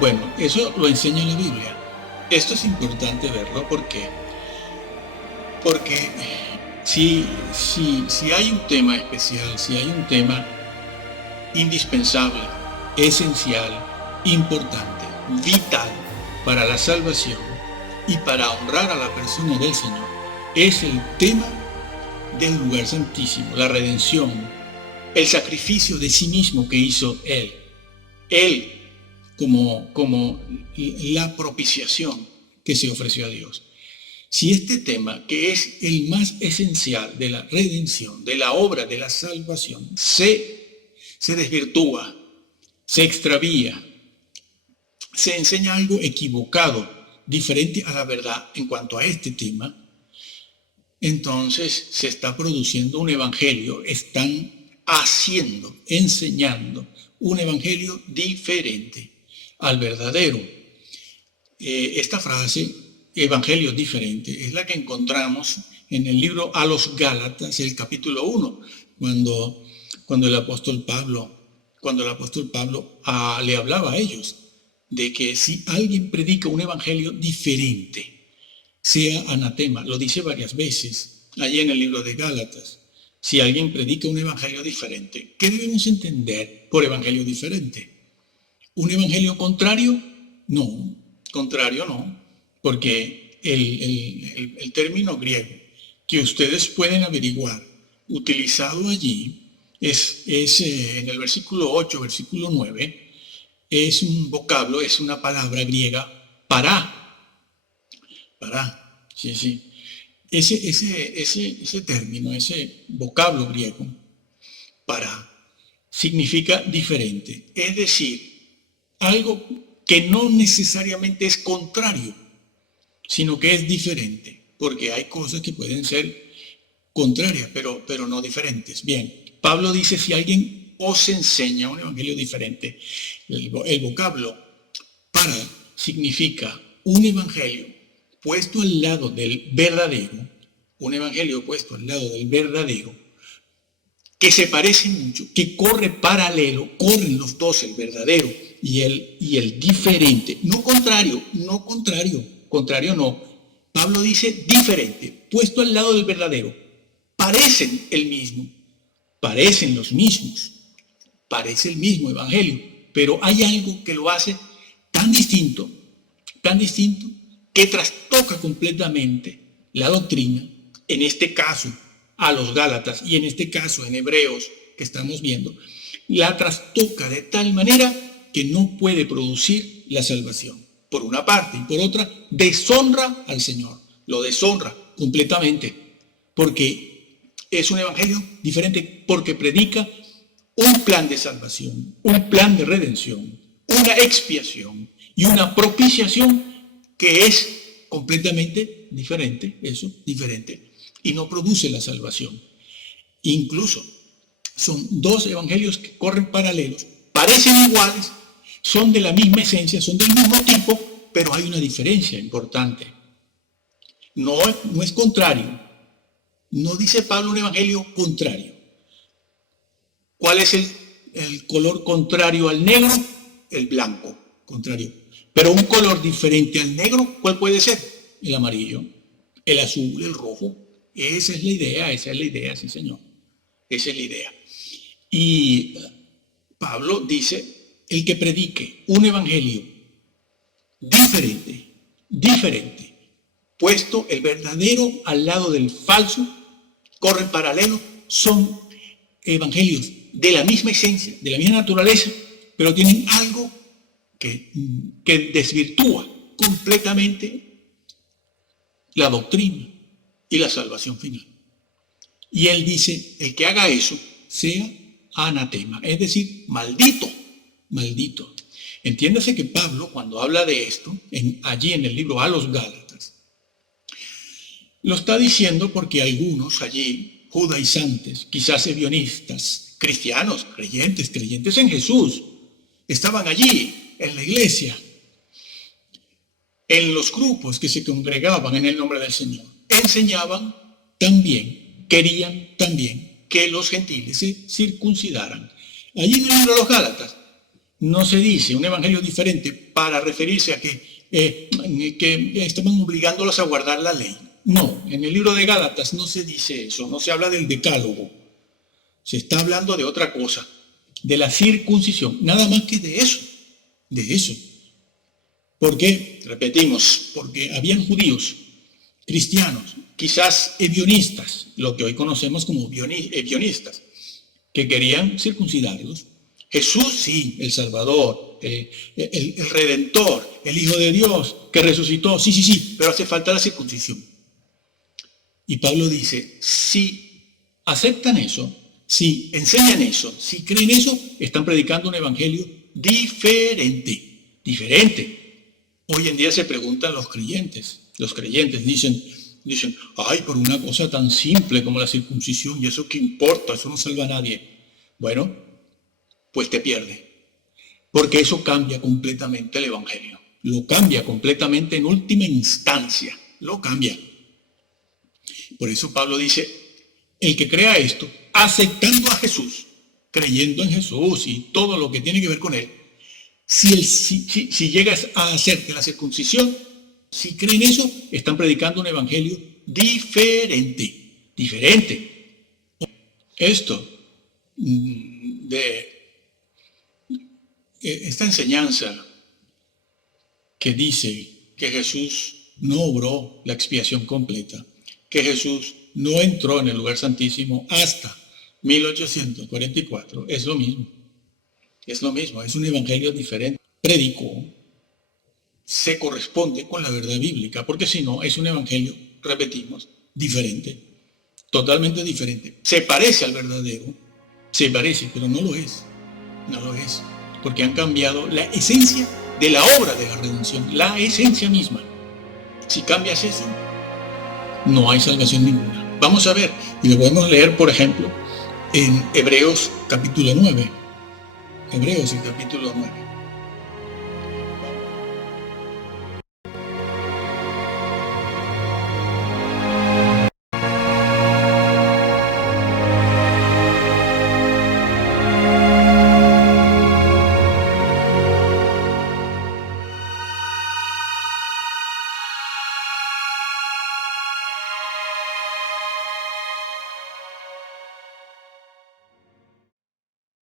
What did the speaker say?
Bueno, eso lo enseña la Biblia. Esto es importante verlo porque si hay un tema especial, si hay un tema indispensable, esencial, importante, vital para la salvación y para honrar a la persona del Señor, es el tema del lugar santísimo, la redención, el sacrificio de sí mismo que hizo Él. Él como la propiciación que se ofreció a Dios. Si este tema, que es el más esencial de la redención, de la obra de la salvación, se desvirtúa, se extravía, se enseña algo equivocado, diferente a la verdad en cuanto a este tema, entonces se está produciendo un evangelio, están haciendo, enseñando un evangelio diferente al verdadero. Esta frase, evangelio diferente, es la que encontramos en el libro a los Gálatas, el capítulo 1, cuando el apóstol Pablo le hablaba a ellos de que si alguien predica un evangelio diferente, sea anatema. Lo dice varias veces allí en el libro de Gálatas. Si alguien predica un evangelio diferente, ¿qué debemos entender por evangelio diferente? ¿Un evangelio contrario? No, contrario no, porque el término griego que ustedes pueden averiguar utilizado allí es en el versículo 8, versículo 9, es un vocablo, es una palabra griega, para, sí. Ese término, ese vocablo griego, para, significa diferente. Es decir, algo que no necesariamente es contrario, sino que es diferente. Porque hay cosas que pueden ser contrarias, pero no diferentes. Bien, Pablo dice, si alguien os enseña un evangelio diferente, el vocablo para significa un evangelio puesto al lado del verdadero, un evangelio puesto al lado del verdadero, que se parece mucho, que corre paralelo, corren los dos, el verdadero y el diferente, no contrario, contrario no. Pablo dice diferente, puesto al lado del verdadero, parecen el mismo, parecen los mismos, parece el mismo evangelio, pero hay algo que lo hace tan distinto, que trastoca completamente la doctrina, en este caso a los Gálatas y en este caso en Hebreos que estamos viendo, la trastoca de tal manera que no puede producir la salvación. Por una parte, y por otra, deshonra al Señor, lo deshonra completamente, porque es un evangelio diferente, porque predica un plan de salvación, un plan de redención, una expiación y una propiciación que es completamente diferente, diferente, y no produce la salvación. Incluso son dos evangelios que corren paralelos, parecen iguales, son de la misma esencia, son del mismo tipo, pero hay una diferencia importante. No es contrario. No dice Pablo un evangelio contrario. ¿Cuál es el color contrario al negro? El blanco, contrario. Pero un color diferente al negro, ¿cuál puede ser? El amarillo, el azul, el rojo. Esa es la idea, sí señor. Esa es la idea. Y Pablo dice, el que predique un evangelio diferente, puesto el verdadero al lado del falso, corren paralelo, son evangelios de la misma esencia, de la misma naturaleza, pero tienen algo que desvirtúa completamente la doctrina y la salvación final. Y él dice, el que haga eso sea anatema, es decir, maldito. Entiéndase que Pablo, cuando habla de esto, allí en el libro a los Gálatas, lo está diciendo porque algunos allí, judaizantes, quizás ebionistas, cristianos, creyentes en Jesús, estaban allí en la iglesia, en los grupos que se congregaban en el nombre del Señor. Enseñaban también, querían también que los gentiles se circuncidaran. Allí en el libro de los Gálatas no se dice un evangelio diferente para referirse a que estaban obligándolos a guardar la ley. No, en el libro de Gálatas no se dice eso, no se habla del decálogo. Se está hablando de otra cosa, de la circuncisión, nada más que de eso, de eso. ¿Por qué? Repetimos, porque habían judíos, cristianos, quizás ebionistas, lo que hoy conocemos como ebionistas, que querían circuncidarlos. Jesús sí, el Salvador, el Redentor, el Hijo de Dios, que resucitó, sí, pero hace falta la circuncisión. Y Pablo dice, si aceptan eso, si enseñan eso, si creen eso, están predicando un evangelio diferente. Hoy en día se preguntan los creyentes dicen, ay, por una cosa tan simple como la circuncisión, ¿y eso qué importa? Eso no salva a nadie. Bueno, pues te pierde, porque eso cambia completamente el evangelio. Lo cambia completamente en última instancia, lo cambia. Por eso Pablo dice, el que crea esto, aceptando a Jesús, creyendo en Jesús y todo lo que tiene que ver con él, si llegas a hacer que la circuncisión, si creen eso, están predicando un evangelio diferente. Esto, de esta enseñanza que dice que Jesús no obró la expiación completa, que Jesús no entró en el lugar santísimo hasta 1844, es lo mismo, es un evangelio diferente. Predicó, se corresponde con la verdad bíblica, porque si no, es un evangelio, repetimos, diferente, totalmente diferente. Se parece al verdadero, pero no lo es, porque han cambiado la esencia de la obra de la redención, la esencia misma. Si cambias eso, no hay salvación ninguna. Vamos a ver, y lo podemos leer, por ejemplo, en Hebreos capítulo 9. Hebreos, el capítulo 9.